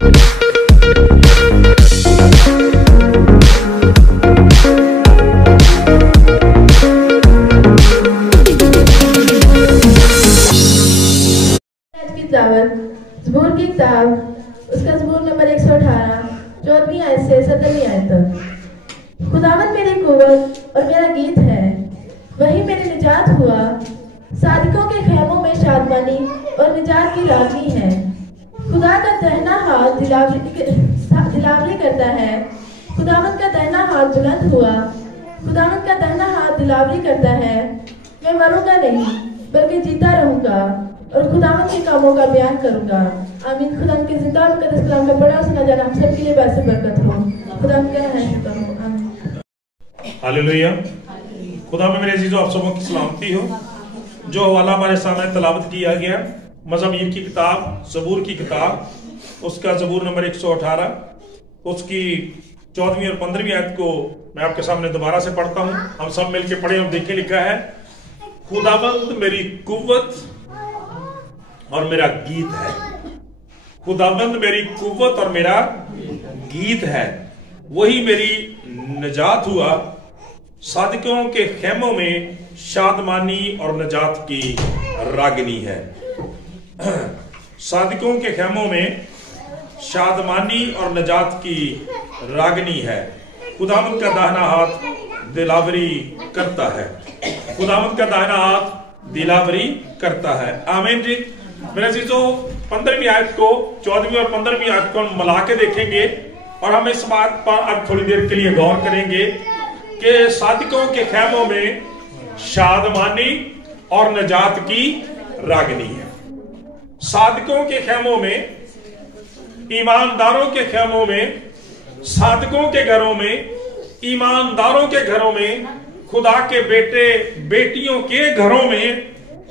زبور کی کتاب اس کا زبور نمبر 118 14ویں آیت سے 17ویں آیت تک۔ خداوند میری قوت اور میرا گیت ہے، وہی میری نجات ہوا۔ صادقوں کے خیموں میں شادمانی اور نجات کی راگنی ہے۔ خدا کا دہنا ہاتھ دلاوری کرتا ہے۔ خداوند کا دہنا ہاتھ بلند ہوا۔ خداوند کا دہنا ہاتھ دلاوری کرتا ہے۔ میں مروں گا نہیں بلکہ جیتا رہوں گا اور خداوند کے کاموں کا بیان کروں گا۔ آمین۔ خداوند کے زندہ مقدس کلام کا پڑھا سنا جانا ہم سب کے لیے باعث برکت ہو۔ خداوند کا نام شکر ہو۔ آمین۔ ہاللیلویہ۔ خدا میں میرے عزیزو آپ سبوں کی سلامتی ہو۔ جو حوالہ ہمارے سامنے تلاوت کیا گیا مزامیر کی کتاب زبور کی کتاب اس کا زبور نمبر 118 اس کی 14ویں اور 15ویں آیت کو میں آپ کے سامنے دوبارہ سے پڑھتا ہوں۔ ہم سب مل کے پڑھیں اور دیکھیں۔ لکھا ہے خداوند میری قوت اور میرا گیت ہے۔ خداوند میری قوت اور میرا گیت ہے، وہی میری نجات ہوا۔ صادقوں کے خیموں میں شادمانی اور نجات کی راگنی ہے۔ صادقوں کے خیموں میں شادمانی اور نجات کی راگنی ہے۔ خداوند کا داہنا ہاتھ دلاوری کرتا ہے۔ خداوند کا داہنا ہاتھ دلاوری کرتا ہے۔ آمین جی۔ میرے عزیزو 15ویں آیت کو 14ویں اور 15ویں آیت کو ہم ملا کے دیکھیں گے اور ہم اس بات پر اب تھوڑی دیر کے لیے غور کریں گے کہ صادقوں کے خیموں میں شادمانی اور نجات کی راگنی ہے۔ صادقوں کے خیموں میں، ایمانداروں کے خیموں میں، صادقوں کے گھروں میں، ایمانداروں کے گھروں میں، خدا کے بیٹے بیٹیوں کے گھروں میں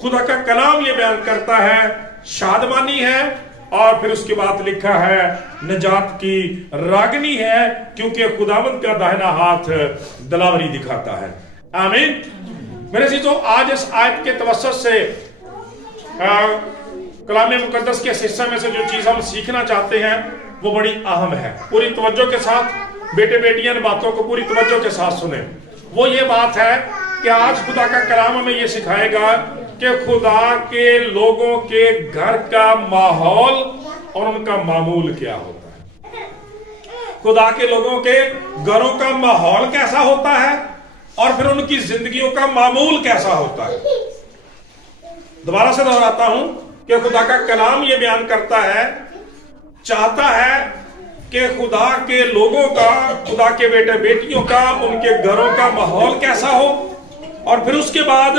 خدا کا کلام یہ بیان کرتا ہے شادمانی ہے، اور پھر اس کے بعد لکھا ہے نجات کی راگنی ہے، کیونکہ خداوند کا داہنا ہاتھ دلاوری دکھاتا ہے۔ آمین۔ میرے عزیزو آج اس آیت کے توسط سے کلام مقدس کے حصہ میں سے جو چیز ہم سیکھنا چاہتے ہیں وہ بڑی اہم ہے۔ پوری توجہ کے ساتھ بیٹے بیٹیاں باتوں کو پوری توجہ کے ساتھ سنیں۔ وہ یہ بات ہے کہ آج خدا کا کلام ہمیں یہ سکھائے گا کہ خدا کے لوگوں کے گھر کا ماحول اور ان کا معمول کیا ہوتا ہے۔ خدا کے لوگوں کے گھروں کا ماحول کیسا ہوتا ہے اور پھر ان کی زندگیوں کا معمول کیسا ہوتا ہے۔ دوبارہ سے دہراتا ہوں کہ خدا کا کلام یہ بیان کرتا ہے، چاہتا ہے کہ خدا کے لوگوں کا، خدا کے بیٹے بیٹیوں کا، ان کے گھروں کا ماحول کیسا ہو اور پھر اس کے بعد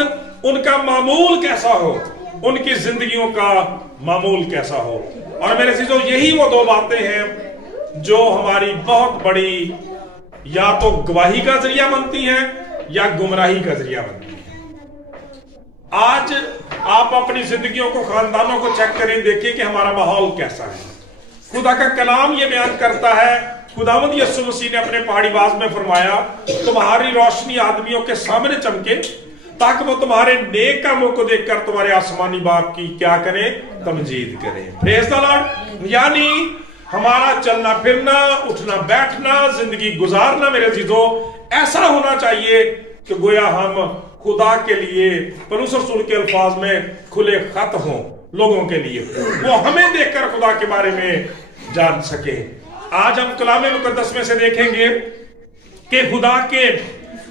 ان کا معمول کیسا ہو، ان کی زندگیوں کا معمول کیسا ہو۔ اور میرے عزیزو یہی وہ دو باتیں ہیں جو ہماری بہت بڑی یا تو گواہی کا ذریعہ بنتی ہیں یا گمراہی کا ذریعہ بنتی ہیں۔ آج آپ اپنی زندگیوں کو، خاندانوں کو چیک کریں، دیکھیں کہ ہمارا ماحول کیسا ہے۔ خدا کا کلام یہ بیان کرتا ہے، خداوند یسوع مسیح نے اپنے پہاڑی باز میں فرمایا تمہاری روشنی آدمیوں کے سامنے چمکے تاکہ وہ تمہارے نیک کاموں کو دیکھ کر تمہارے آسمانی باپ کی کیا کریں؟ تمجید کریں۔ پریز دی لارڈ۔ یعنی ہمارا چلنا پھرنا، اٹھنا بیٹھنا، زندگی گزارنا میرے عزیزو ایسا ہونا چاہیے کہ گویا ہم خدا کے لیے پولس رسول کے الفاظ میں کھلے خط ہوں لوگوں کے لیے، وہ ہمیں دیکھ کر خدا کے بارے میں جان سکیں۔ آج ہم کلام مقدس میں سے دیکھیں گے کہ خدا کے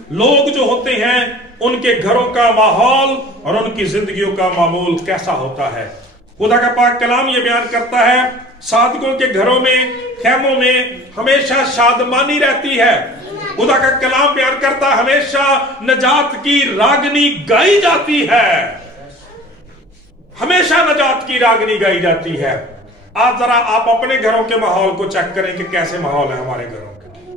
لوگ جو ہوتے ہیں ان کے گھروں کا ماحول اور ان کی زندگیوں کا معمول کیسا ہوتا ہے۔ خدا کا پاک کلام یہ بیان کرتا ہے صادقوں کے گھروں میں، خیموں میں ہمیشہ شادمانی رہتی ہے۔ خدا کا کلام بیان کرتا ہے ہمیشہ نجات کی راگنی گائی جاتی ہے، ہمیشہ نجات کی راگنی گائی جاتی ہے۔ آج ذرا آپ اپنے گھروں کے ماحول کو چیک کریں کہ کیسے ماحول ہے ہمارے گھروں کے۔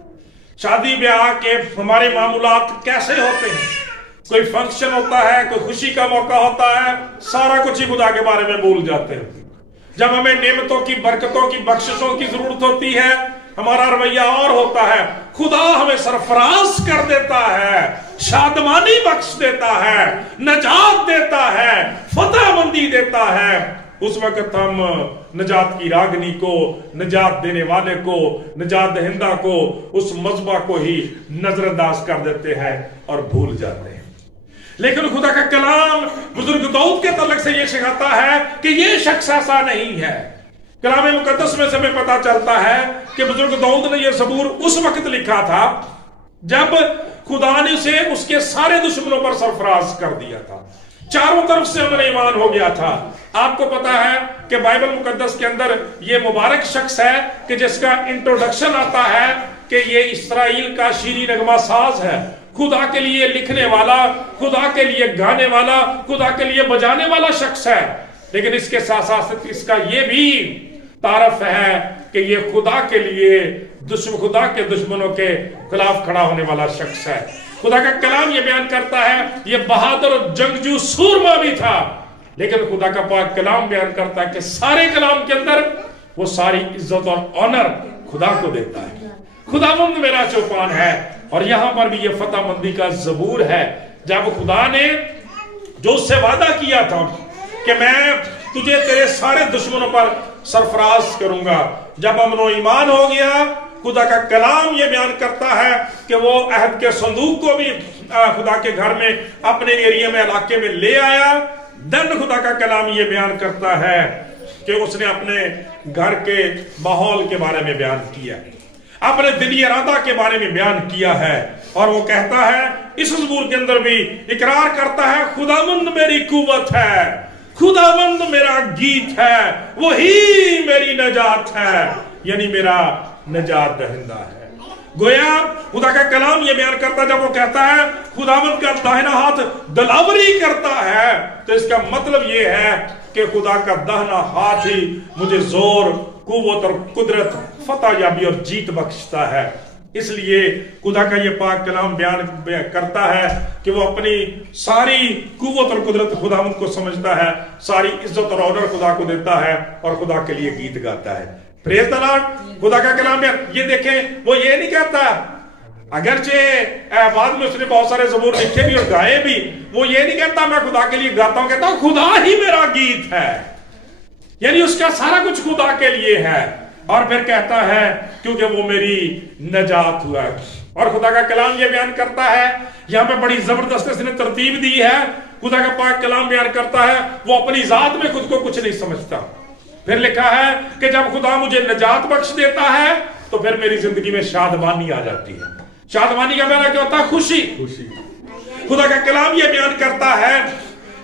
شادی بیاہ کے ہمارے معمولات کیسے ہوتے ہیں؟ کوئی فنکشن ہوتا ہے، کوئی خوشی کا موقع ہوتا ہے، سارا کچھ ہی خدا کے بارے میں بھول جاتے ہیں۔ جب ہمیں نعمتوں کی، برکتوں کی، بخششوں کی ضرورت ہوتی ہے ہمارا رویہ اور ہوتا ہے۔ خدا ہمیں سرفراز کر دیتا ہے، شادمانی بخش دیتا ہے، نجات دیتا ہے، فتح مندی دیتا ہے۔ اس وقت ہم नजात की रागनी को, नजात देने वाले को, नजात दहिंदा को, उस मजबा को ही नजरअंदाज कर देते हैं और भूल जाते हैं। लेकिन खुदा का कलाम बुजुर्ग दाऊद के तलक से यह सिखाता है कि यह शख्स ऐसा नहीं है। कलाम मुकद्दस में से हमें पता चलता है कि बुजुर्ग दाऊद ने यह ज़बूर उस वक्त लिखा था जब खुदा ने उसे उसके सारे दुश्मनों पर सरफराज कर दिया था, चारों तरफ से उन्हें ईमान हो गया था। आपको पता है कि बाइबल मुकद्दस के अंदर ये मुबारक शख्स है कि जिसका इंट्रोडक्शन आता है कि ये इस्राएल का शीरी नगमा साज है, खुदा के लिए लिखने वाला, खुदा के लिए गाने वाला, खुदा के लिए बजाने वाला शख्स है। लेकिन इसके साथ साथ इसका ये भी तारफ है कि ये खुदा के लिए खुदा के दुश्मनों के खिलाफ खड़ा होने वाला शख्स है। खुदा का कलाम ये बयान करता है ये बहादुर जंगजू सूरमा भी था, लेकिन खुदा का पाक कलाम बयान करता है कि सारे कलाम के अंदर वो सारी इज्जत और ऑनर खुदा को देता है। खुदावंद मेरा चौपान है। और यहां पर भी ये फतहमंदी का ज़बूर है, जब खुदा ने जो उससे वादा किया था कि मैं तुझे तेरे सारे दुश्मनों पर सरफराज करूंगा, जब अमन ईमान हो गया, खुदा का कलाम ये बयान करता है कि वो अहद के संदूक को भी खुदा के घर में अपने एरिया में, इलाके में ले आया। दंड खुदा का कलाम ये बयान करता है कि उसने अपने घर के माहौल के बारे में बयान किया, अपने दिली इरादा के बारे में बयान किया है। और वो कहता है इस ज़बूर के अंदर भी इकरार करता है खुदावंद मेरी कुव्वत है, खुदावंद मेरा गीत है, वही मेरी नजात है, यानी मेरा नजात दहिंदा है। गोया खुदा का कलाम ये बयान करता जब वो कहता है खुदावंद का दाहिना हाथ दलावरी करता है, तो इसका मतलब ये है कि खुदा का दाहिना हाथ ही मुझे जोर, कुव्वत और कुदरत, फतह याबी और जीत बख्शता है। इसलिए खुदा का ये पाक कलाम बयान करता है कि वो अपनी सारी कुव्वत और कुदरत खुदावंद को समझता है, सारी इज्जत और ऑनर खुदा को देता है और खुदा के लिए गीत गाता है। Praise the Lord. खुदा का कलाम ये देखें, वो ये नहीं कहता, अगरचे बाद में उसने बहुत सारे ज़बूर लिखे भी और गाए भी, वो ये नहीं कहता मैं खुदा के लिए गाता हूं, कहता हूं खुदा ही मेरा गीत है, यानी उसका सारा कुछ खुदा के लिए है। और फिर कहता है क्योंकि वो मेरी नजात हुआ। और खुदा का कलाम ये बयान करता है, यहां पे बड़ी जबरदस्त इसने तरतीब दी है। खुदा का पाक कलाम बयान करता है वो अपनी जात में खुद को कुछ नहीं समझता। फिर लिखा है कि जब खुदा मुझे नजात बख्श देता है तो फिर मेरी जिंदगी में शादमानी आ जाती है। शादमानी का माना क्या होता है? खुशी। खुदा का कलाम ये बयान करता है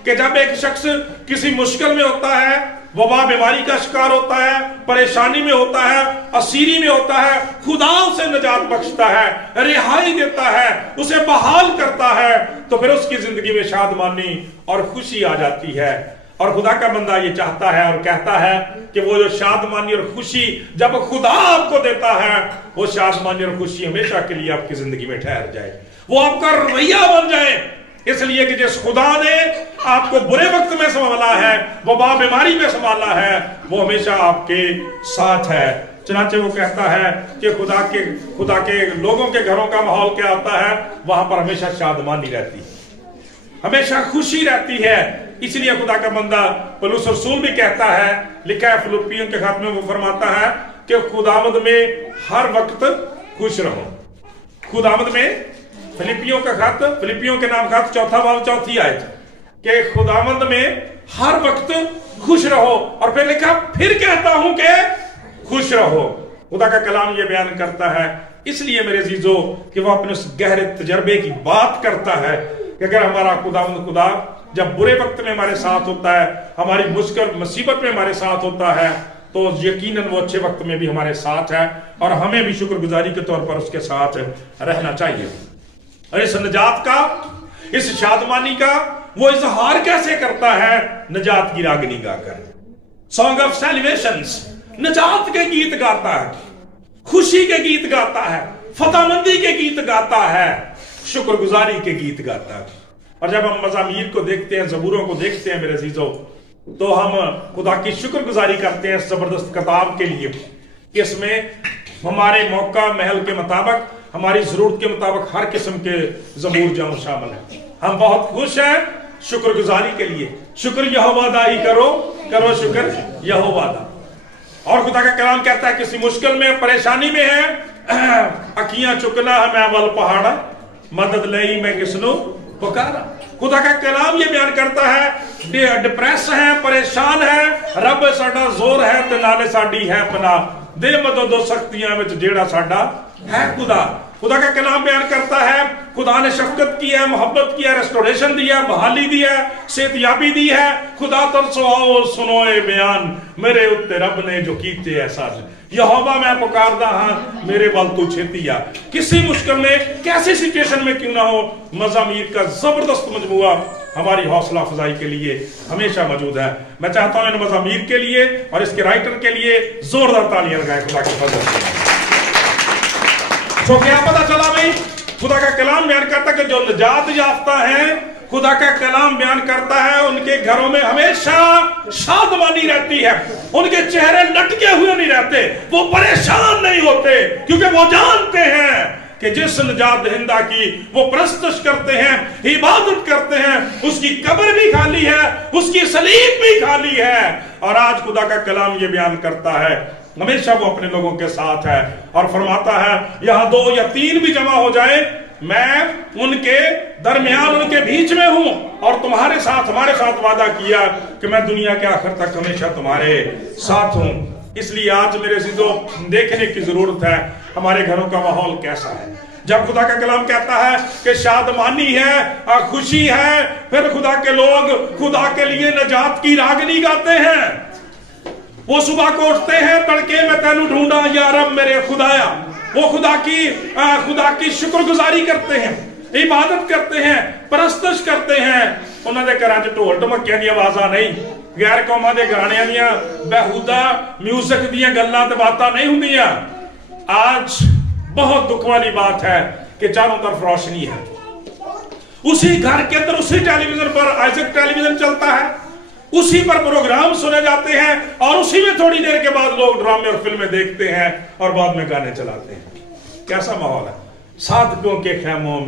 कि जब एक शख्स किसी मुश्किल में होता है, वबा बीमारी का शिकार होता है, परेशानी में होता है, असीरी में होता है, खुदा उसे नजात बख्शता है, रिहाई देता है, उसे बहाल करता है, तो फिर उसकी जिंदगी में शादमानी और खुशी आ जाती है। और खुदा का बंदा ये चाहता है और कहता है कि वो जो शादमानी और खुशी जब खुदा आपको देता है, वो शादमानी और खुशी हमेशा के लिए आपकी जिंदगी में ठहर जाए, वो आपका रवैया बन जाए। इसलिए कि जिस खुदा ने आपको बुरे वक्त में संभाला है, वबा बीमारी में संभाला है, वो हमेशा आपके साथ है। चनाचे वो कहता है कि खुदा के लोगों के घरों का माहौल क्या होता है, वहां पर हमेशा शादमानी रहती है, हमेशा खुशी रहती है। इसलिए खुदा का बंदा पौलुस रसूल भी कहता है, लिखा है फिलिप्पियों के खत में, वो फरमाता है कि खुदावंद में हर वक्त खुश रहो। खुदावंद में फिलिपियों का खत, फिलिपियों के नाम खत 4 बाब 4 आयत कि खुदावंद में हर वक्त खुश रहो। और फिर लिखा फिर कहता हूं कि खुश रहो। खुदा का कलाम ये बयान करता है। इसलिए मेरे अजीजों कि वो अपने उस गहरे तजर्बे की बात करता है कि अगर हमारा खुदावंद खुदा जब बुरे वक्त में हमारे साथ होता है, हमारी मुश्किल मुसीबत में हमारे साथ होता है, तो यकीनन वो अच्छे वक्त में भी हमारे साथ है और हमें भी शुक्रगुजारी के तौर पर उसके साथ रहना चाहिए। और इस नजात का, इस शादमानी का वो इजहार कैसे करता है? नजात की रागनी गाकर, सॉन्ग ऑफ सेलिब्रेशंस, नजात के गीत गाता है, खुशी के गीत गाता है, फतहमंदी के गीत गाता है, शुक्रगुजारी के गीत गाता है। और जब हम मज़ामीर को देखते हैं, ज़बूरों को देखते हैं मेरे अजीजों, तो हम खुदा की शुक्रगुजारी करते हैं इस जबरदस्त किताब के लिए। इसमें हमारे मौका महल के मुताबिक, हमारी जरूरत के मुताबिक हर किस्म के ज़बूर जो शामिल है। हम बहुत खुश हैं शुक्रगुजारी के लिए। शुक्र यहोवा दा ही करो, करो शुक्र यहोवा दा। और खुदा का कलाम कहता है किसी मुश्किल में, परेशानी में है, अखियां चुकना है मैं वल पहाड़ा, मदद लई मैं किसनु पुकारा। खुदा का कलाम ये बयान करता है डिप्रेस है, परेशान है, रब साडा जोर है ते नाले साडी है पना, दे मदद शक्तियां विच जेड़ा साडा है खुदा। खुदा का कलाम बयान करता है खुदा ने शफकत की है, मोहब्बत की है, रेस्टोरेशन दी है, बहाली दी है, सेहतयाबी दी है। खुदा तरसो आओ सुनो ए बयान, मेरे उत्ते रब ने जो कीते ऐसा यहोवा मैं पुकारदा हाँ, मेरे बल तू छेती आ। किसी मुश्किल में, कैसी सिचुएशन में क्यों ना हो, मज़ामीर का जबरदस्त मजमूआ हमारी हौसला अफजाई के लिए हमेशा मौजूद है। मैं चाहता हूं इन मज़ामीर के लिए और इसके राइटर के लिए जोरदार तालियां लगाएं खुदा के फजल से। तो क्या पता चला भाई, खुदा का कलाम बयान करता है कि जो निजात याफ्ता है, खुदा का कलाम बयान करता है उनके घरों में हमेशा शादमानी रहती है, उनके चेहरे लटके हुए नहीं रहते, वो परेशान नहीं होते, क्योंकि वो जानते हैं कि जिस निजात दहिंदा की वो प्रस्तश करते हैं, इबादत करते हैं, उसकी कब्र भी खाली है, उसकी सलीब भी खाली है। और आज खुदा का कलाम ये बयान करता है हमेशा वो अपने लोगों के साथ है और फरमाता है यहां 2 या 3 भी जमा हो जाए, मैं उनके दरमियान, उनके बीच में हूं। और तुम्हारे साथ, हमारे साथ वादा किया कि मैं दुनिया के आखिर तक हमेशा तुम्हारे साथ हूं। इसलिए आज मेरे से जो देखने की जरूरत है हमारे घरों का माहौल कैसा है। जब खुदा का कलाम कहता है कि शादमानी है, खुशी है, फिर खुदा के लोग खुदा के लिए नजात की रागनी गाते हैं। वो सुबह को उठते हैं, तड़के में तेनू ढूंढा या रब मेरे खुदाया। वो खुदा की शुक्रगुजारी करते हैं, इबादत करते हैं, परस्तश करते हैं। उन्होंने घरां च ढोल ढमकियां दी आवाज़ां नहीं, गैर कौमां दे गाणियां दियां बेहुदा म्यूजिक दियां गल्लां ते बातां नहीं हुंदियां। आज बहुत दुख वाली बात है कि चारों तरफ रोशनी है, उसी घर के अंदर उसी टेलीविजन पर आइजक टेलीविजन चलता है, उसी पर प्रोग्राम सुने जाते हैं और उसी में थोड़ी देर के बाद लोग ड्रामे और फिल्में देखते हैं और बाद में गाने चलाते हैं। कैसा माहौल है। साधकों के खेमों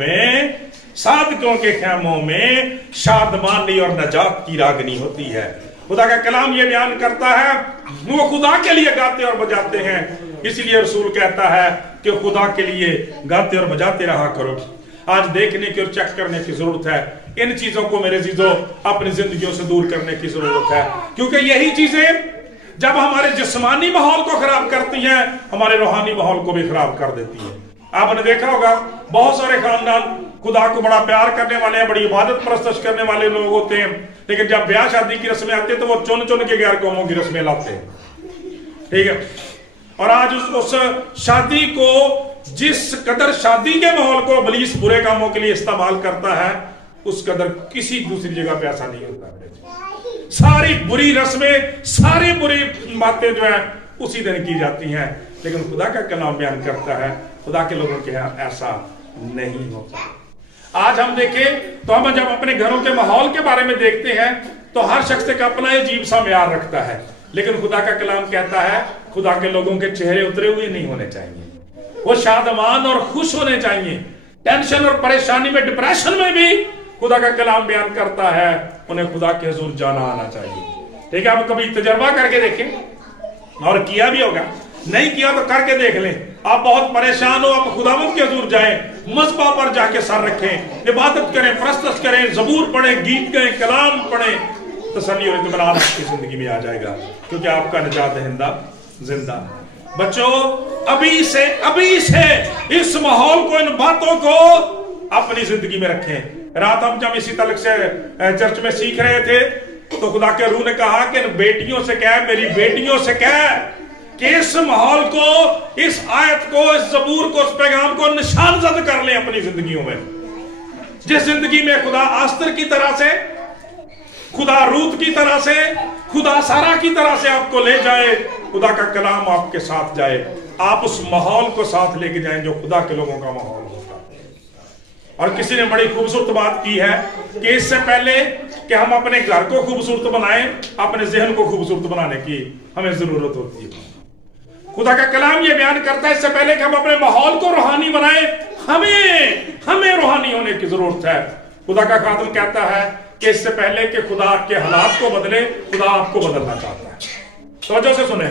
में शादमानी और नजात की रागनी होती है। खुदा का कलाम ये बयान करता है वो खुदा के लिए गाते और बजाते हैं। इसलिए रसूल कहता है कि खुदा के लिए गाते और बजाते रहा करो। आज देखने की और चेक करने की जरूरत है। इन चीजों को मेरे जीजों अपनी जिंदगियों से दूर करने की जरूरत है, क्योंकि यही चीजें जब हमारे जिस्मानी माहौल को खराब करती हैं, हमारे रूहानी माहौल को भी खराब कर देती है। आपने देखा होगा बहुत सारे खानदान खुदा को बड़ा प्यार करने वाले हैं, बड़ी इबादत परस्तश करने वाले लोग होते हैं, लेकिन जब ब्याह शादी की रस्में आती है तो वो चुन चुन के गैर कौमों की रस्में लाते हैं। ठीक है। और आज उस शादी को, जिस कदर शादी के माहौल को इब्लीस बुरे कामों के लिए इस्तेमाल करता है, उस कदर किसी दूसरी जगह पे ऐसा नहीं होता। सारी बुरी रस्में, सारी बुरी बातें जो है उसी दिन की जाती हैं, लेकिन खुदा का कलाम बयान करता है खुदा के लोगों के यहाँ ऐसा नहीं होता। आज हम देखें तो हम जब अपने घरों के माहौल के बारे में देखते हैं तो हर शख्स का अपना अजीब सा म्यार रखता है, लेकिन खुदा का कलाम कहता है खुदा के लोगों के चेहरे उतरे हुए नहीं होने चाहिए, वो शादमान और खुश होने चाहिए। टेंशन और परेशानी में, डिप्रेशन में भी खुदा का कलाम बयान करता है उन्हें खुदा के हुजूर जाना आना चाहिए। ठीक है। आप कभी तजर्बा करके देखें, और किया भी होगा, नहीं किया तो करके देख लें। आप बहुत परेशान हो, आप खुदावंद के हुजूर जाएं, मज़बा पर जाके सर रखें, इबादत करें, परस्तश करें, ज़बूर पढ़ें, गीत गाएं, कलाम पढ़ें, तसल्ली और इत्मीनान आपकी जिंदगी में आ जाएगा, क्योंकि आपका निजात दहिंदा जिंदा है। बच्चों, अभी से इस माहौल को, इन बातों को अपनी जिंदगी में रखें। रात हम जब इसी तलक से चर्च में सीख रहे थे तो खुदा के रूह ने कहा कि बेटियों से कह, मेरी बेटियों से कह कि इस माहौल को, इस आयत को, इस ज़बूर को, इस पैगाम को निशानजद कर लें अपनी जिंदगियों में। जिस जिंदगी में खुदा आस्तर की तरह से, खुदा रूत की तरह से, खुदा सारा की तरह से आपको ले जाए, खुदा का कलाम आपके साथ जाए, आप उस माहौल को साथ लेके जाएं जो खुदा के लोगों का माहौल होता है। और किसी ने बड़ी खूबसूरत बात की है कि इससे पहले कि हम अपने घर को खूबसूरत बनाएं, अपने जहन को खूबसूरत बनाने की हमें जरूरत होती है। खुदा का कलाम ये बयान करता है इससे पहले कि हम अपने माहौल को रूहानी बनाएं, हमें रूहानी होने की जरूरत है। खुदा का खादिम कहता है कि इससे पहले कि खुदा के हालात को बदले, खुदा आपको बदलना चाहता है। तवज्जो से सुने,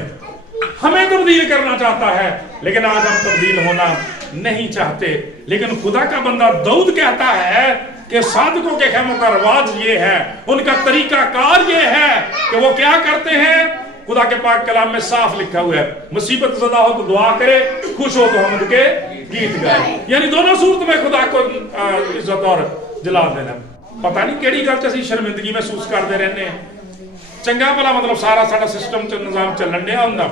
हमें तब्दील करना चाहता है, लेकिन आज हम तब्दील होना नहीं चाहते। लेकिन खुदा का बंदा दाऊद कहता है कि सादकों के खेमों का रवाज ये है, उनका तरीका कार ये है कि वो क्या करते हैं। खुदा के पाक कलाम में साफ लिखा हुआ है, मुसीबत ज़दा हो तो दुआ करे, खुश हो तो हम उनके गीत गाए। यानी दोनों सूरत में खुदा को इज्जत और जलाल देना। पता नहीं केड़ी गल च असीं शर्मिंदगी महसूस करते रहने हैं। चंगा भला मतलब सारा साडा सिस्टम च निजाम चलन दिया हुंदा,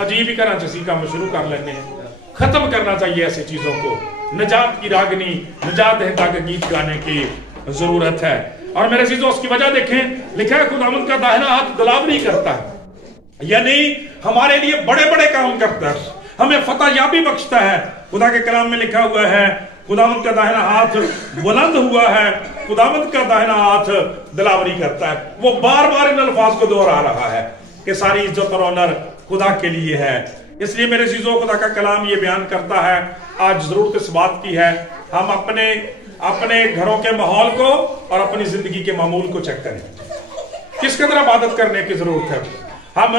अजीब ही घरां च असीं काम शुरू कर लेने हैं। खत्म करना चाहिए ऐसी चीजों को। निजात की रागनी, निजात दहता के गीत गाने की जरूरत है। और मेरे चीजों उसकी वजह देखें, लिखा है खुदावंद का दाहिना हाथ दलावरी करता है, यानी हमारे लिए बड़े बड़े काम करता है, हमें फतह याबी बख्शता है। खुदा के कलाम में लिखा हुआ है खुदावंद का दाहिना हाथ बुलंद हुआ है, खुदावंद का दाहिना हाथ दलावरी करता है। वो बार बार इन अल्फाज को दोहरा रहा है कि सारी इज्जत और ऑनर खुदा के लिए है। इसलिए मेरे चीजों खुदा का कलाम ये बयान करता है, आज जरूरत इस बात की है हम अपने घरों के माहौल को और अपनी जिंदगी के मामूल को चेक करें। किस कदर इबादत करने की जरूरत है। हम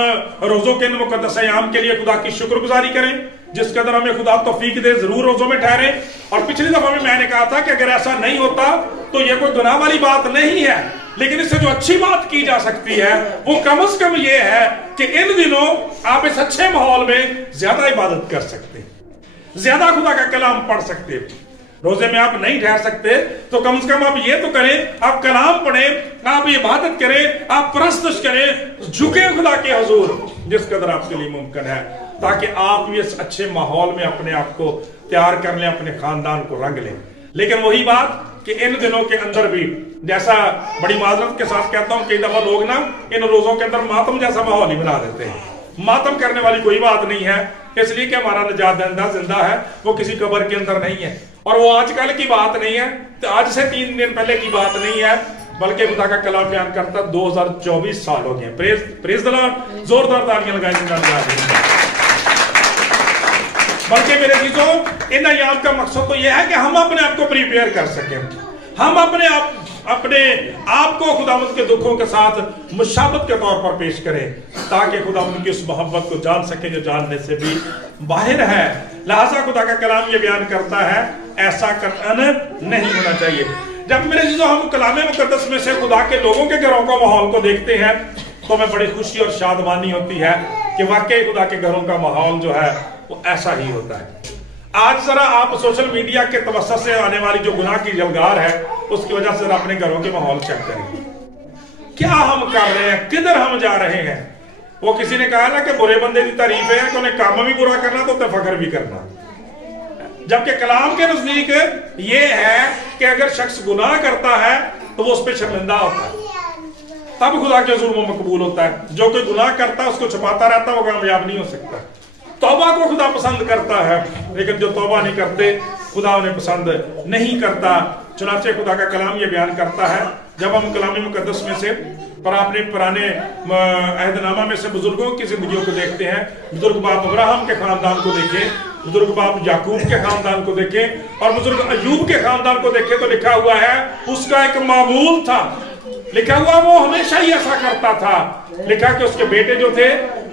रोजों के मुकद्दस अयाम के लिए खुदा की शुक्रगुजारी करें, जिस कदर हमें खुदा तौफीक दे जरूर रोजों में ठहरे। और पिछली दफा में मैंने कहा था कि अगर ऐसा नहीं होता तो ये कोई गुनाह वाली बात नहीं है, लेकिन इससे जो अच्छी बात की जा सकती है वो कम से कम ये है कि इन दिनों आप इस अच्छे माहौल में ज्यादा इबादत कर सकते, ज्यादा खुदा का कलाम पढ़ सकते। रोजे में आप नहीं ठहर सकते तो कम से कम आप ये तो करें, आप कलाम पढ़ें, आप इबादत करें, आप परस्तश करें, झुके खुदा के हुजूर जिस कदर आपके लिए मुमकिन है, ताकि आप इस अच्छे माहौल में अपने आप को तैयार कर लें, अपने खानदान को रंग लें। लेकिन वही बात कि इन दिनों के अंदर भी, जैसा बड़ी माजरत के साथ कहता हूं, कई दफा लोग ना इन रोजों के अंदर मातम जैसा माहौल ही बना देते हैं। मातम करने वाली कोई बात नहीं है, इसलिए कि हमारा निजात दहिंदा जिंदा है, वो किसी कब्र के अंदर नहीं है। और वो आजकल की बात नहीं है, तो आज से 3 दिन पहले की बात नहीं है, बल्कि खुदा का कलाम बयान करता 2024 साल हो गए। प्रेज द लॉर्ड, जोरदार तालियां लगाएं। बल्कि मेरे चीजों इन अयाम का मकसद तो यह है कि हम अपने आप को प्रिपेयर कर सकें, हम अपने आप को खुदावंद के दुखों के साथ मुशाबत के तौर पर पेश करें, ताकि खुदावंद की उस मोहब्बत को जान सकें जो जानने से भी बाहर है। लिहाजा खुदा का कलाम ये बयान करता है ऐसा करना नहीं होना चाहिए। जब मेरे चीजों हम कलाम मुकद्दस में से खुदा के लोगों के घरों का माहौल को देखते हैं तो हमें बड़ी खुशी और शादमानी होती है कि वाकई खुदा के घरों का माहौल जो है वो ऐसा ही होता है। आज जरा आप सोशल मीडिया के तवस्सुत से आने वाली जो गुनाह की जलगार है उसकी वजह से अपने घरों के माहौल चेक करें, क्या हम कर रहे हैं, किधर हम जा रहे हैं। वो किसी ने कहा ना कि बुरे बंदे की तारीफ है कि उन्हें काम भी बुरा करना तो फख्र भी करना, जबकि कलाम के नजदीक ये है कि अगर शख्स गुनाह करता है तो वो उस पर शर्मिंदा होता है, तब खुदा के हुजूर में मकबूल होता है। जो कोई गुनाह करता है उसको छुपाता रहता है, वो कामयाब नहीं हो सकता। तौबा को खुदा पसंद करता है, लेकिन जो तौबा नहीं करते खुदा उन्हें पसंद नहीं करता। चुनाचे खुदा का कलाम ये बयान करता है, जब हम कलाम मुकद्दस में से पर अपने पुराने अहदनामा में से बुजुर्गों की जिंदगियों को देखते हैं, बुजुर्ग बाप अब्राहम के खानदान को देखें, बुजुर्ग बाप याकूब के खानदान को देखें और बुजुर्ग अयूब के खानदान को देखें तो लिखा हुआ है उसका एक मामूल था, लिखा हुआ वो हमेशा ही ऐसा करता था। लिखा कि उसके बेटे जो थे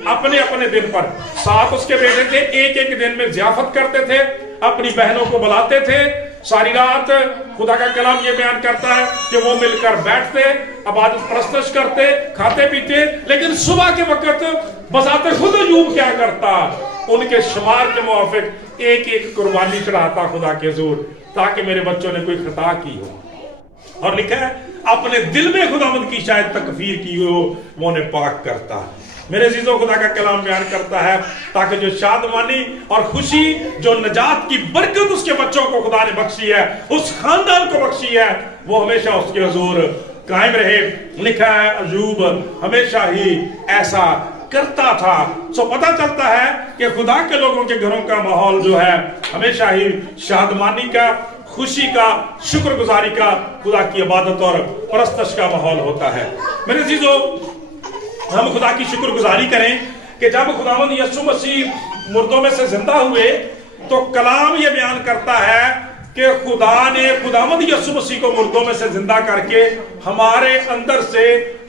अपने अपने दिन पर 7 उसके बेटे थे, एक दिन में ज़ियाफत करते थे, अपनी बहनों को बुलाते थे, सारी रात खुदा का कलाम ये बयान करता है कि वो मिलकर बैठते, इबादत परस्तश करते, खाते पीते। लेकिन सुबह के वक्त बजाते खुद अयूब क्या करता, उनके शुमार के मुआफिक एक कुर्बानी चढ़ाता खुदा के हुजूर, ताकि मेरे बच्चों ने कोई खता की हो। और लिखा है अपने दिल में खुदावंद की शायद तकफीर की हो वो उन्हें पाक करता। मेरे अजीजों खुदा का कलाम बयान करता है ताकि जो शादमानी और खुशी, जो नजात की बरकत उसके बच्चों को खुदा ने बख्शी है, उस खानदान को बख्शी है, वो हमेशा उसके हुजूर कायम रहे। लिखा है अयूब हमेशा ही ऐसा करता था। सो पता चलता है कि खुदा के लोगों के घरों का माहौल जो है हमेशा ही शादमानी का, खुशी का, शुक्रगुजारी का, खुदा की इबादत और परस्तश का माहौल होता है। मेरे अजीजों हम खुदा की शुक्रगुजारी करें कि जब खुदावंद यीशु मसीह मुर्दों में से जिंदा हुए तो कलाम ये बयान करता है कि खुदा ने खुदावंद यीशु मसीह को मुर्दों में से जिंदा करके हमारे अंदर से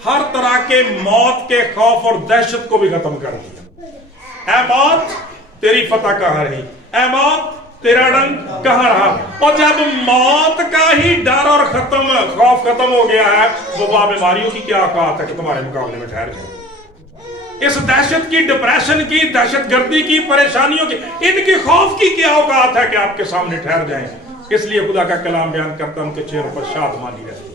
हर तरह के मौत के खौफ और दहशत को भी खत्म कर दिया। ऐ मौत तेरी फतह कहां रही, ऐ मौत तेरा रंग कहां रहा। और जब मौत का ही डर और खौफ खत्म हो गया है, वो बीमारियों की क्या औकात है कि तुम्हारे मुकाबले में ठहर जाए। इस दहशत की, डिप्रेशन की, दहशतगर्दी की, परेशानियों की, इनकी खौफ की क्या औकात है कि आपके सामने ठहर जाएं। इसलिए खुदा का कलाम बयान करता है उनके चेहरों पर शादमानी रहती है।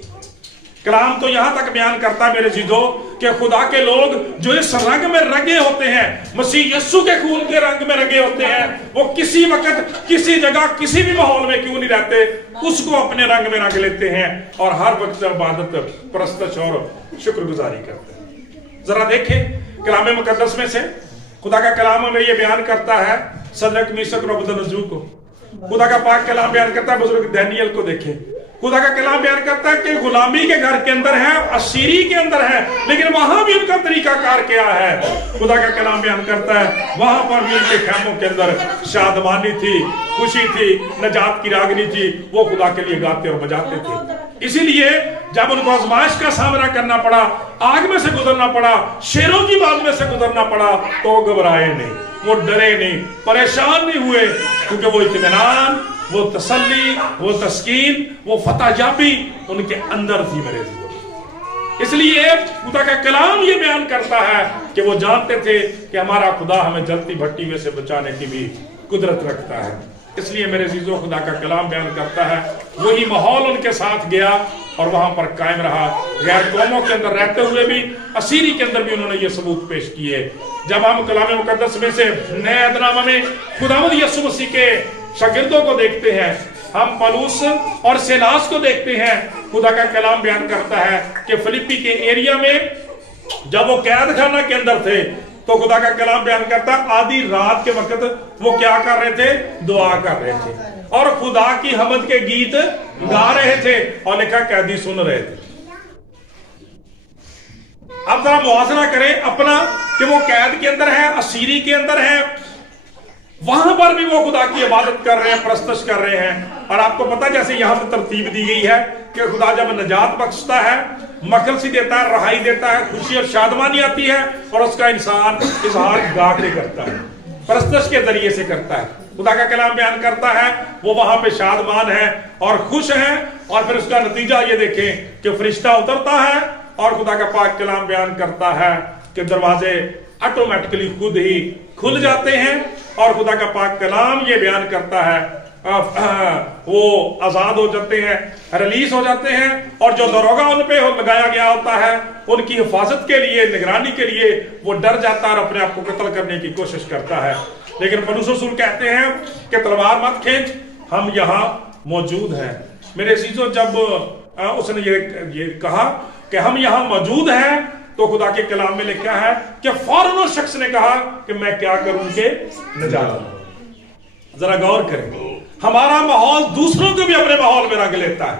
कलाम तो यहां तक बयान करता है मेरे जीजों कि खुदा के लोग जो इस रंग में रंगे होते हैं, मसीह यीशु के खून के रंग में रंगे होते हैं, वो किसी वक्त, किसी जगह, किसी भी माहौल में क्यों नहीं रहते, उसको अपने रंग में रंग लेते हैं और हर वक्त इबादत, परस्तश और शुक्रगुजारी करते हैं। जरा देखें कलाम मुकद्दस में से खुदा का कलाम में ये बयान करता है सदरक मीशक और अबदनजू को। खुदा का पाक कलाम बयान करता है बुजुर्ग दानियल को। देखें खुदा का कलाम बयान करता है कि गुलामी के घर के अंदर है, असीरी के अंदर है, लेकिन वहां भी उनका तरीका कार क्या है। खुदा का कलाम बयान करता है वहां पर भी उनके खैमों के अंदर शादमानी थी, खुशी थी, नजात की रागनी थी, वो खुदा के लिए गाते और बजाते थे। इसीलिए जब उनको आजमाइश का सामना करना पड़ा, आग में से गुजरना पड़ा, शेरों की बात में से गुजरना पड़ा, तो घबराए नहीं, वो डरे नहीं, परेशान नहीं हुए, क्योंकि वो इत्मीनान, वो तसल्ली, वो तस्कीन, वो फतहयाबी उनके अंदर थी मेरे जीवन। इसलिए खुदा का कलाम ये बयान करता है कि वो जानते थे कि हमारा खुदा हमें जलती भट्टी में से बचाने की भी कुदरत रखता है। इसलिए मेरे जीजों खुदा का कलाम बयान करता है वही माहौल उनके साथ गया और वहां पर कायम रहा। गैर कौमों के अंदर रहते हुए भी, असीरी के अंदर भी उन्होंने ये सबूत पेश किए। जब हम कलाम मुकद्दस में से नए अहदनामा में खुदावंद यीशु मसीह के शागिर्दों को देखते हैं, हम पौलुस और सीलास को देखते हैं, खुदा का कलाम बयान करता है कि फिलिप्पी के एरिया में जब वो कैद खाना के अंदर थे, तो खुदा का कलाम बयान करता है आधी रात के वक्त वो क्या कर रहे थे, दुआ कर रहे थे और खुदा की हमद के गीत गा रहे थे, और लिखा कैदी सुन रहे थे। अब जरा मुआवजा करें अपना कि वो कैद के अंदर है, असीरी के अंदर है, वहां पर भी वो खुदा की इबादत कर रहे हैं, परस्तश कर रहे हैं। और आपको पता जैसे यहां पर तरतीब दी गई है कि खुदा जब नजात बख्शता है, मखलसी देता है, रहाई देता है, खुशी और शादमानी आती है, और उसका इंसान इजहार गा के करता है, परस्तश के जरिए से करता है। खुदा का कलाम बयान करता है वो वहां पे शादमान है और खुश है, और फिर उसका नतीजा ये देखें कि फरिश्ता उतरता है और खुदा का पाक कलाम बयान करता है कि दरवाजे ऑटोमेटिकली खुद ही खुल जाते हैं, और खुदा का पाक कलाम ये बयान करता है वो आजाद हो जाते हैं, रिलीज हो जाते हैं, और जो दरोगा उन पे लगाया गया होता है उनकी हिफाजत के लिए, निगरानी के लिए वो डर जाता है और अपने आप को कत्ल करने की कोशिश करता है। लेकिन पौलुस रसूल कहते हैं कि तलवार मत खींच, हम यहाँ मौजूद हैं। मेरे अजीजों, जब उसने ये कहा कि हम यहाँ मौजूद हैं, तो खुदा के कलाम में लिखा है कि फौरन उस शख्स ने कहा कि मैं क्या करूं कि नजात लूं। जरा गौर करें, हमारा माहौल दूसरों को भी अपने माहौल में रंग लेता है।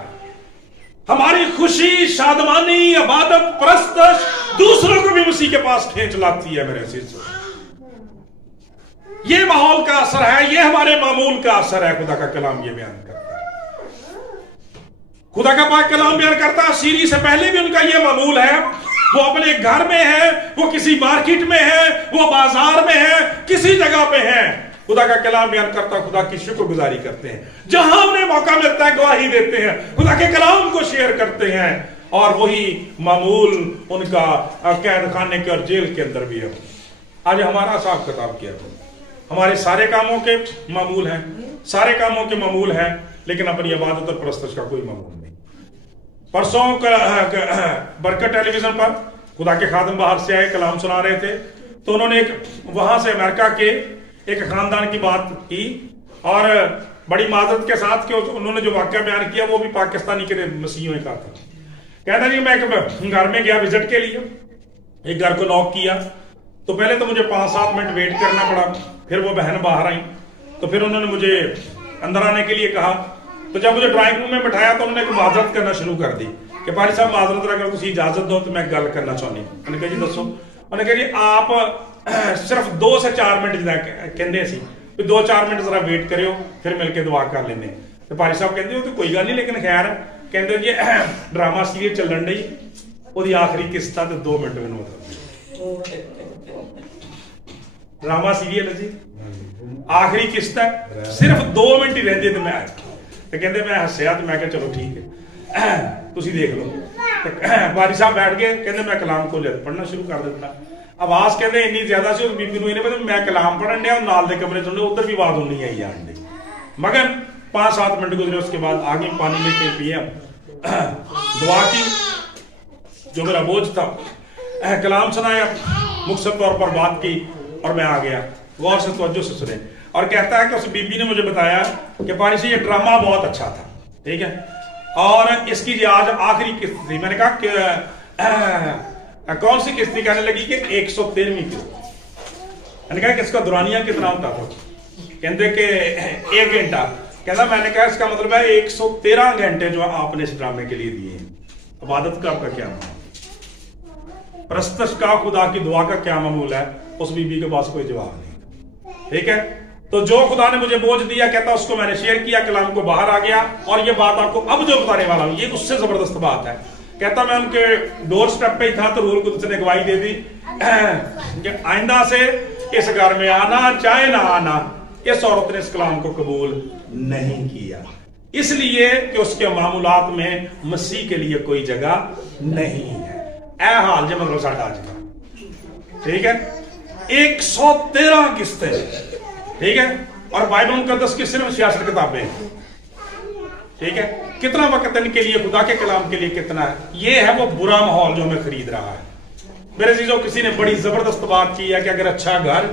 हमारी खुशी, शादमानी, इबादत, परस्तश दूसरों को भी उसी के पास खींच लाती है। मेरे अजीजों, ये माहौल का असर है, ये हमारे मामूल का असर है। खुदा का कलाम ये बयान करता है, खुदा का पाक कलाम बयान करता है सीरी से पहले भी उनका ये मामूल है। वो अपने घर में है, वो किसी मार्केट में है, वो बाजार में है, किसी जगह पे है, खुदा का कलाम बयान करता, खुदा की शुक्रगुजारी करते हैं। जहां उन्हें मौका मिलता है गवाही देते हैं, खुदा के कलाम को शेयर करते हैं, और वही मामूल उनका कैद खाने के और जेल के अंदर भी है। आज हमारा हिसाब किताब किया था, हमारे सारे कामों के मामूल हैं, सारे कामों के मामूल हैं, लेकिन अपनी इबादत और परस्तश का कोई मामूल नहीं। परसों बरकत टेलीविजन पर खुदा के खादम बाहर से आए, कलाम सुना रहे थे, तो उन्होंने एक वहां से अमेरिका के एक खानदान की बात की, और बड़ी मादत के साथ कि उन्होंने जो वाक्य बयान किया वो भी पाकिस्तानी के मसीहों का था। कहता जी मैं एक घर में गया विजिट के लिए, एक घर को नॉक किया, तो पहले तो मुझे 5-7 मिनट वेट करना पड़ा, फिर वो बहन बाहर आई, तो फिर उन्होंने मुझे अंदर आने के लिए कहा। तो जब मुझे ड्राइंग रूम में बिठाया तो उन्होंने माजरत करना शुरू कर दी कि पारी साहब माजरत अगर तुम इजाजत दो तो मैं गल करना चाहनी। उन्होंने कहा जी दसो। उन्होंने कहा जी आप सिर्फ 2 से 4 मिनट कहते सी 2-4 मिनट जरा वेट करो, फिर मिलकर दुआ कर लेने। तो पारी साहब कहते हो तो कोई गल नहीं, लेकिन खैर कहते जी ड्रामा सीरीज चलन डी, वो आखिरी किस्त 2 मिनट मैनू ड्रामा सीरियल है जी, आखिरी किस्त है, सिर्फ 2 मिनट ही रहते थे। मैं कहते मैं हस्या तो मैं चलो ठीक है तुसी देख लो। बारी साहब बैठ गए, कहते मैं कलाम को पढ़ना शुरू कर दिता। आवाज कहते इन्नी ज्यादा सी, बीबी नूं पता मैं कलाम पढ़न दिया, नाल दे कमरे चुने उधर भी आवाज उन्नी आई जान दी। मगर 5-7 मिनट गुजरे, उसके बाद आगे पानी लेके पिया, दुआ की, जो मेरा बोझ था, कलाम सुनाया, मुख्तसर तौर पर बात की और मैं आ गया। गौर से तवज्जो से सुने। और कहता है कि उस बीबी ने मुझे बताया कि पानी से ये ड्रामा बहुत अच्छा था, ठीक है, और इसकी जो आज आखिरी किस्त थी। मैंने कहा कि कौन सी किस्त थी? कहने लगी कि 113वीं किस्त। मैंने कहा कि इसका दुरानिया कितना होता था? कहते कि 1 घंटा। कहता मैंने कहा इसका मतलब है 113 घंटे जो आपने इस ड्रामे के लिए दिए। इबादत का आपका क्या मामूल, परस्तश का, खुदा की दुआ का क्या मामूल है? उस बीबी के पास कोई जवाब नहीं, ठीक है। तो जो खुदा ने मुझे बोझ दिया, कहता उसको मैंने शेयर किया, कलाम को बाहर आ गया। और ये बात आपको अब जो बताने वाला हूं, ये उससे जबरदस्त बात है। कहता मैं उनके डोर स्टेप पे ही था तो रूल कुद्स ने गवाही दे दी कि आइंदा से इस घर में आना चाहे ना आना, इस औरत ने इस कलाम को कबूल नहीं किया, इसलिए कि उसके मामूलात में मसीह के लिए कोई जगह नहीं है। ऐ हाल जो मतलब साढ़ा आज का, ठीक है। 113 किस्तें, ठीक है, और बाइबल मुकद्दस की सिर्फ 66 किताबें, ठीक है। कितना वक्त इनके लिए, खुदा के कलाम के लिए कितना है? ये है वो बुरा माहौल जो हमें खरीद रहा है। मेरे चीजों, किसी ने बड़ी जबरदस्त बात की है कि अगर अच्छा घर,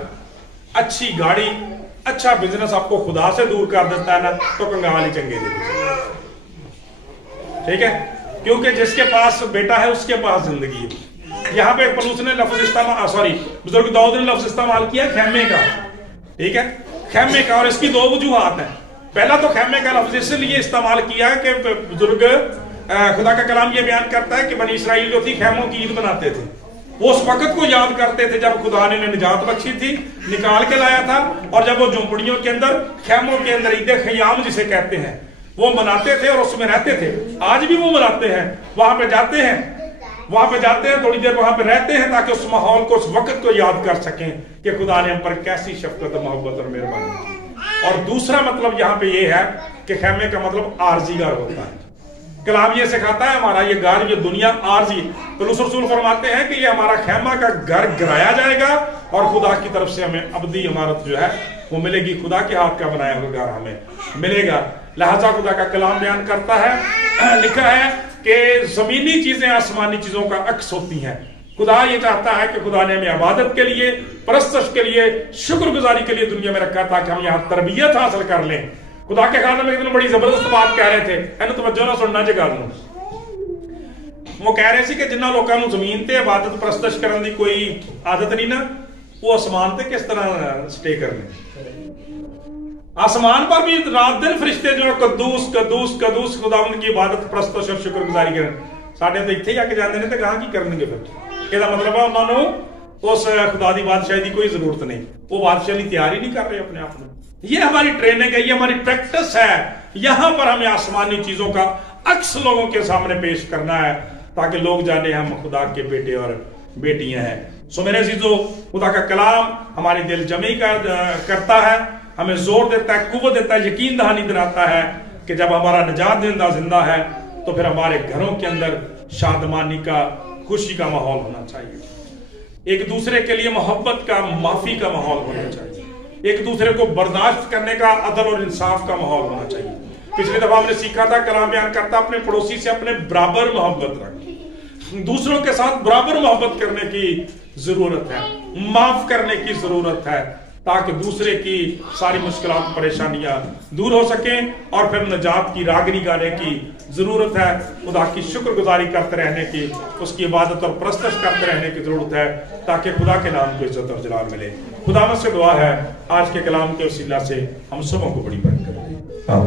अच्छी गाड़ी, अच्छा बिजनेस आपको खुदा से दूर कर देता है ना, तो कंगाल ही चंगे दे, ठीक है। क्योंकि जिसके पास बेटा है उसके पास जिंदगी है। यहां पे पलूस ने लफ्ज इस्तेमाल, सॉरी बुजुर्ग दाऊद ने लफ्ज इस्तेमाल किया खैमे का, ठीक है, खैमे का। और इसकी 2 वजूहात है। पहला तो खैमे का लफ्ज इसलिए इस्तेमाल किया कि बुजुर्ग खुदा का कलाम ये बयान करता है कि बनी इसराइल जो थी खैमों की ईद बनाते थे। वो उस वक्त को याद करते थे जब खुदा ने निजात बख्शी थी, निकाल के लाया था। और जब वो झोंपड़ियों के अंदर, खैमों के अंदर ईद खयाम जिसे कहते हैं, वो मनाते थे और उसमें रहते थे। आज भी वो मनाते हैं, वहां पे जाते हैं, थोड़ी देर वहां पे रहते हैं ताकि उस माहौल को, उस वक्त को याद कर सकें कि खुदा ने हम पर कैसी शफकत, मोहब्बत और मेहरबानी की। और दूसरा मतलब यहाँ पे ये है कि खैमे का मतलब आरजी घर होता है। कलाम ये सिखाता है हमारा ये घर, ये दुनिया आरजी। तो रसूल फरमाते हैं कि ये हमारा खैमा का घर गिराया जाएगा और खुदा की तरफ से हमें अब्दी इमारत जो है वो मिलेगी। खुदा के हाथ का बनाया हुआ घर हमें मिलेगा। लिहाजा खुदा का कलाम बयान करता है, लिखा है कि जमीनी चीजें आसमानी चीजों का अक्स होती हैं। खुदा ये चाहता है कि खुदा ने हमें इबादत के लिए, परस्तश के लिए, शुक्रगुजारी के लिए दुनिया में रखा ताकि हम यहाँ तरबियत हासिल कर लें। खुदा के खाने में इतनी बड़ी जबरदस्त बात कह रहे थे, इन्हें तवज्जो ना सुनना जगह लूं। वो कह रहे थे कि जिन्होंने लोगों को जमीन ते इबादत परस्तश करने की कोई आदत नहीं ना, वो आसमान ते किस तरह स्टे करने। आसमान पर भी रात दिन फरिश्ते जो कद्दूस कद्दूस कद्दूस खुदावंद की इबादत परस्तश और शुक्रगुजारी करें। साढ़े तो इत्थे ही आके जाते हैं तो कहां की करनगे फिर। ਇਹਦਾ मतलब है उन्होंने उस खुदा की बादशाही की कोई जरूरत नहीं, वो बादशाह की तैयारी नहीं कर रहे अपने आप में। ये हमारी ट्रेनिंग है, ये हमारी प्रैक्टिस है। यहां पर हमें आसमानी चीजों का अक्स लोगों के सामने पेश करना है ताकि लोग जाने हम खुदा के बेटे और बेटियां हैं। सो मेरे अजीजों, खुदा का कलाम हमारे दिल जमी करता है, हमें जोर देता है, कुव्वत देता है, यकीन दहानी दिलाता है कि जब हमारा निजात देंदा जिंदा है तो फिर हमारे घरों के अंदर शादमानी का, खुशी का माहौल होना चाहिए। एक दूसरे के लिए मोहब्बत का, माफी का माहौल होना चाहिए। एक दूसरे को बर्दाश्त करने का, अदल और इंसाफ का माहौल होना चाहिए। पिछली दफा हमने सीखा था, कलाम बयान करता अपने पड़ोसी से अपने बराबर मोहब्बत रखें। दूसरों के साथ बराबर मोहब्बत करने की जरूरत है, माफ करने की जरूरत है ताकि दूसरे की सारी मुश्किलात, परेशानियां दूर हो सकें। और फिर निजात की रागनी गाने की जरूरत है, खुदा की शुक्रगुजारी करते रहने की, उसकी इबादत और परस्तश करते रहने की जरूरत है ताकि खुदा के नाम को इज्जत और जलाल मिले। खुदा से दुआ है आज के कलाम के वसीला से हम सबों को बड़ी बरकत मिले।